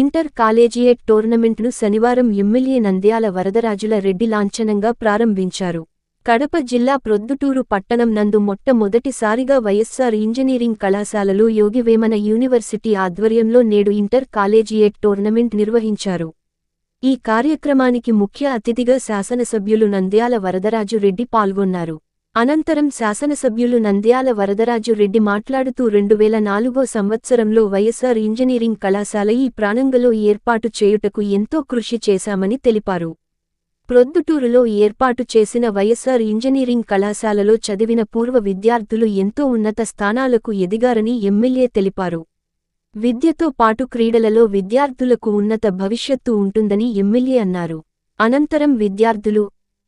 Inter collegiate టోర్నమెంట్ను శనివారం MLA Nandyal వరదరాజుల Reddy లాంఛనంగా ప్రారంభించారు. కడప జిల్లా ప్రొద్దుటూరు పట్టణం నందు మొట్టమొదటిసారిగా వైఎస్సార్ ఇంజనీరింగ్ కళాశాలలో యోగివేమన యూనివర్సిటీ ఆధ్వర్యంలో నేడు ఇంటర్ కాలేజియేట్ టోర్నమెంట్ నిర్వహించారు. ఈ కార్యక్రమానికి ముఖ్య అతిథిగా శాసనసభ్యులు నంద్యాల వరదరాజు రెడ్డి పాల్గొన్నారు. అనంతరం శాసనసభ్యులు నంద్యాల వరదరాజు రెడ్డి మాట్లాడుతూ రెండు వేల నాలుగో సంవత్సరంలో వైఎస్ఆర్ ఇంజనీరింగ్ కళాశాల ఈ ప్రాణంగలో ఏర్పాటు చేయుటకు ఎంతో కృషి చేశామని తెలిపారు. ప్రొద్దుటూరులో ఏర్పాటు చేసిన వైఎస్ఆర్ ఇంజనీరింగ్ కళాశాలలో చదివిన పూర్వ విద్యార్థులు ఎంతో ఉన్నత స్థానాలకు ఎదిగారని ఎమ్మెల్యే తెలిపారు. విద్యతో పాటు క్రీడలలో విద్యార్థులకు ఉన్నత భవిష్యత్తు ఉంటుందని ఎమ్మెల్యే అన్నారు. అనంతరం విద్యార్థులు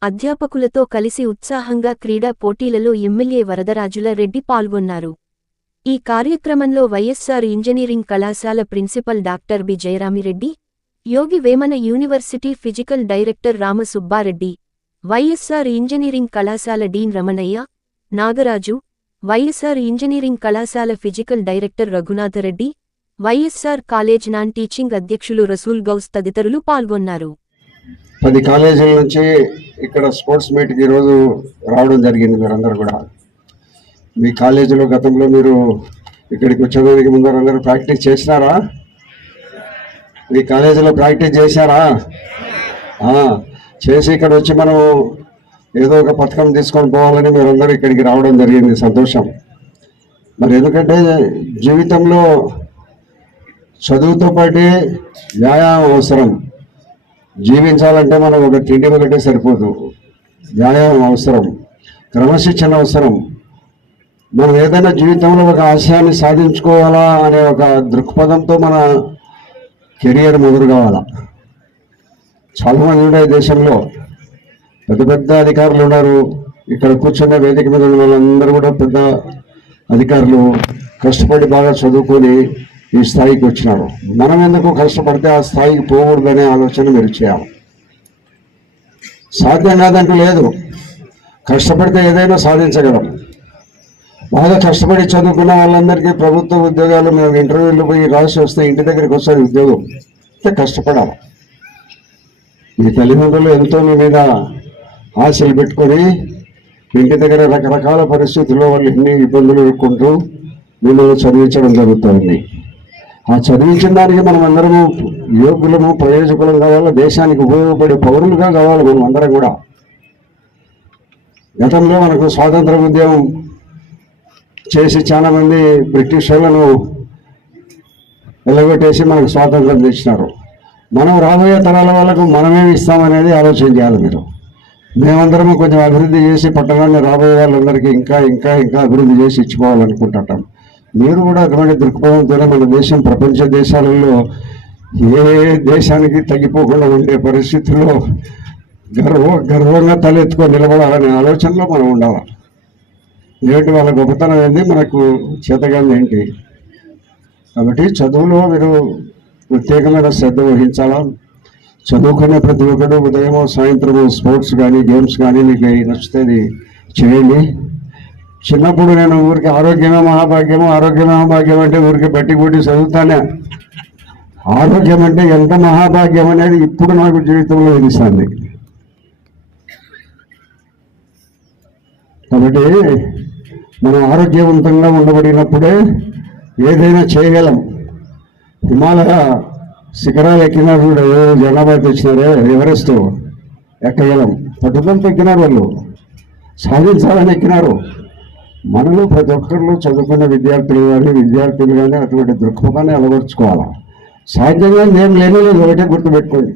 అధ్యాపకులతో కలిసి ఉత్సాహంగా క్రీడా పోటీలలో ఎమ్మెల్యే వరదరాజుల రెడ్డి పాల్గొన్నారు. ఈ కార్యక్రమంలో వైఎస్సార్ ఇంజనీరింగ్ కళాశాల principal doctor B. Jayaramireddy Yogi Vemana university physical director Ramasubbareddy YSR engineering కళాశాల డీన్ రమణయ్య నాగరాజు వైఎస్సార్ ఇంజనీరింగ్ కళాశాల physical director Raghunathareddy YSR college non teaching అధ్యక్షులు రసూల్ గౌస్ తదితరులు పాల్గొన్నారు. పది కాలేజీల నుంచి ఇక్కడ స్పోర్ట్స్ మీట్కి ఈరోజు రావడం జరిగింది మీరందరూ కూడా. మీ కాలేజీలో గతంలో మీరు ఇక్కడికి వచ్చేదానికి ముందర అందరూ ప్రాక్టీస్ చేసినారా? మీ కాలేజీలో ప్రాక్టీస్ చేశారా? చేసి ఇక్కడ వచ్చి మనం ఏదో ఒక పథకం తీసుకొని పోవాలని మీరందరూ ఇక్కడికి రావడం జరిగింది. సంతోషం. మరి ఎందుకంటే జీవితంలో చదువుతో పాటే వ్యాయామం అవసరం. జీవించాలంటే మనం ఒక తిండి ఒకటే సరిపోదు. వ్యాయామం అవసరం. క్రమశిక్షణ అవసరం. మనం ఏదైనా జీవితంలో ఒక ఆశయాన్ని సాధించుకోవాలా అనే ఒక దృక్పథంతో మన కెరియర్ మొదలు కావాలా? చాలామంది ఉన్నాయి దేశంలో. పెద్ద పెద్ద అధికారులు ఉన్నారు. ఇక్కడ కూర్చున్న వేదిక మీద ఉన్న వాళ్ళందరూ కూడా పెద్ద అధికారులు. కష్టపడి బాగా చదువుకొని ఈ స్థాయికి వచ్చినారు మనం ఎందుకు కష్టపడితే ఆ స్థాయికి పోకూడదనే ఆలోచన మీరు చేయాలి. సాధ్యం కాదంటూ లేదు. కష్టపడితే ఏదైనా సాధించగలం. బాగా కష్టపడి చదువుకున్న వాళ్ళందరికీ ప్రభుత్వ ఉద్యోగాలు మేము ఇంటర్వ్యూలు పోయి రాసి వస్తే ఇంటి దగ్గరికి వస్తుంది ఉద్యోగం. అంటే కష్టపడాలి. మీ తల్లిదండ్రులు ఎంతో మీ మీద ఆశలు పెట్టుకొని ఇంటి దగ్గర రకరకాల పరిస్థితుల్లో వాళ్ళు ఎన్ని ఇబ్బందులు ఎదుర్కొంటూ మిమ్మల్ని చదివించడం జరుగుతుంది. ఆ చదివించిన దానికి మనం అందరము యోగ్యులము ప్రయోజకులం కావాలి? దేశానికి ఉపయోగపడే పౌరులుగా కావాలి మనం అందరం కూడా. గతంలో మనకు స్వాతంత్ర ఉద్యమం చేసి చాలా మంది బ్రిటిష్ వాళ్ళను వెళ్ళగొట్టేసి మనకు స్వాతంత్రం తెచ్చినారు. మనం రాబోయే తరాల వాళ్ళకు మనమేమి ఇస్తామనేది ఆలోచన చేయాలి మీరు. మేమందరం కొంచెం అభివృద్ధి చేసి పట్టణాన్ని రాబోయే వాళ్ళందరికీ ఇంకా ఇంకా ఇంకా అభివృద్ధి చేసి ఇచ్చిపోవాలనుకుంటాం మీరు కూడా అటువంటి దృక్పథంతోనే మన దేశం ప్రపంచ దేశాలలో ఏ దేశానికి తగ్గిపోకుండా ఉండే పరిస్థితుల్లో గర్వ గర్వంగా తలెత్తుకొని నిలబడాలనే ఆలోచనలో మనం ఉండాలి? ఏంటి వాళ్ళ గొప్పతనం ఏంది? మనకు చేతగాని ఏంటి? కాబట్టి చదువులో మీరు ప్రత్యేకమైన శ్రద్ధ వహించాలా? చదువుకునే ప్రతి ఒక్కరు ఉదయం సాయంత్రము స్పోర్ట్స్ కానీ గేమ్స్ కానీ మీకు ఏది నచ్చితే చేయండి. చిన్నప్పుడు నేను ఊరికి ఆరోగ్యమే మహాభాగ్యము ఆరోగ్యమే మహాభాగ్యం అంటే ఊరికి బట్టి కొట్టి చదువుతానే. ఆరోగ్యం అంటే ఎంత మహాభాగ్యం అనేది ఇప్పుడు నాకు జీవితంలో తెలుస్తుంది. కాబట్టి మనం ఆరోగ్యవంతంగా ఉండబడినప్పుడే ఏదైనా చేయగలం. హిమాలయ శిఖరాలు ఎక్కినారు కూడా ఏ జనాభా తెచ్చినారే ఎవరెస్ట్ ఎక్కగలం? పట్టుదలతో ఎక్కినారు వాళ్ళు. సాధించాలని ఎక్కినారు. మనలో ప్రతి ఒక్కరిలో చదువుకున్న విద్యార్థులు కానీ విద్యార్థులు కానీ అటువంటి దృక్పథాన్ని అలవర్చుకోవాలి? సహజంగా నేను లేని లేదు ఒకటే గుర్తుపెట్టుకోండి.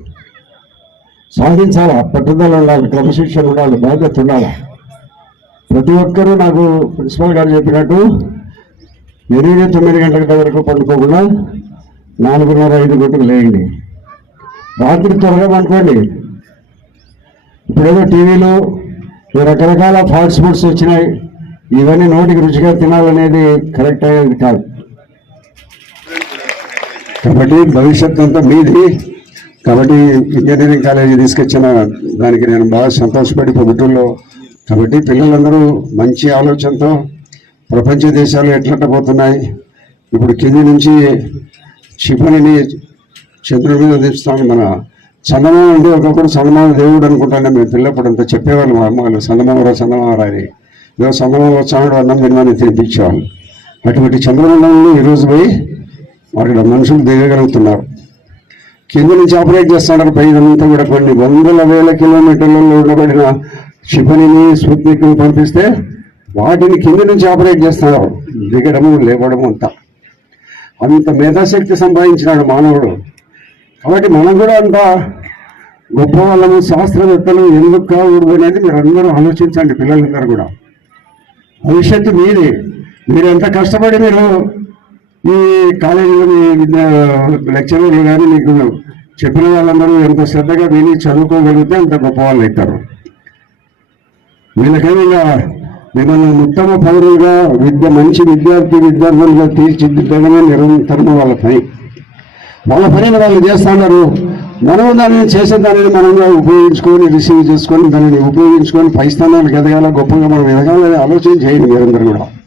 సాధించాలా? పట్టుదల ఉండాలి క్రమశిక్షణ ఉండాలి బాధ్యత ఉండాలి? ప్రతి ఒక్కరూ నాకు ప్రిన్సిపల్ గారు చెప్పినట్టు ఎనిమిది తొమ్మిది గంటల వరకు పండుకోకుండా నాలుగున్నర ఐదు గంటలకు లేయండి. రాత్రి త్వరగా పండుకోండి. ఇప్పుడేదో టీవీలో రకరకాల ఫాస్ట్ ఫుడ్స్ వచ్చినాయి. ఇవన్నీ నోటికి రుచిగా తినాలనేది కరెక్ట్ అయ్యేది కాదు. కాబట్టి భవిష్యత్తు అంతా మీది. కాబట్టి ఇంజనీరింగ్ కాలేజీ తీసుకొచ్చిన దానికి నేను బాగా సంతోషపడి పొద్దుటూరులో కాబట్టి పిల్లలందరూ మంచి ఆలోచనతో ప్రపంచ దేశాలు ఎట్లంట పోతున్నాయి. ఇప్పుడు కింది నుంచి క్షిపణిని చంద్రుడి మీద దించుతాను మన చందమామ అంటే ఒకప్పుడు చందమామ దేవుడు అనుకుంటానే మేము పిల్లప్పుడు అంతా చెప్పేవాళ్ళు. మా అమ్మగారు చందమామరా చందమామరా అని. ఏదో చందమామ వచ్చాడు అన్నం తినమని తినిపించేవాళ్ళు అటువంటి చంద్రమండలంలో ఈరోజు పోయి అక్కడ మనుషులు దిగగలుగుతున్నారు. కింద నుంచి ఆపరేట్ చేస్తున్నారు పైనంతా కూడా కొన్ని వందల వేల కిలోమీటర్లలో ఉండబడిన క్షిపణిని స్పుత్నిక్ని పంపిస్తే వాటిని కింద నుంచి ఆపరేట్ చేస్తున్నారు. దిగడము లేవడము అంతా. అంత మేధాశక్తి సంపాదించినాడు మానవుడు. కాబట్టి మనం కూడా అంత గొప్ప వాళ్ళము శాస్త్రవేత్తలు ఎందుకు కాకూడదు అనేది మీరు అందరూ ఆలోచించండి పిల్లలందరూ కూడా. భవిష్యత్తు మీది. మీరు ఎంత కష్టపడి మీరు ఈ కాలేజీలో మీ లెక్చరర్లు కానీ మీకు చెప్పిన వాళ్ళందరూ ఎంత శ్రద్ధగా విని చదువుకోగలిగితే అంత గొప్ప వాళ్ళు అవుతారు. వీళ్ళకేమిగా ఇంకా మిమ్మల్ని ఉత్తమ పౌరులుగా విద్య మంచి విద్యార్థి విద్యార్థులుగా తీర్చిదిద్దడమే నిరంతరం వాళ్ళ పని. వాళ్ళ పనిని వాళ్ళు చేస్తున్నారు మనం దానిని చేసే దానిని మనంగా ఉపయోగించుకొని రిసీవ్ చేసుకొని దానిని ఉపయోగించుకొని పై స్థానాలకు ఎదగాల గొప్పగా మనం ఎదగాలని ఆలోచన చేయండి మీరందరూ కూడా.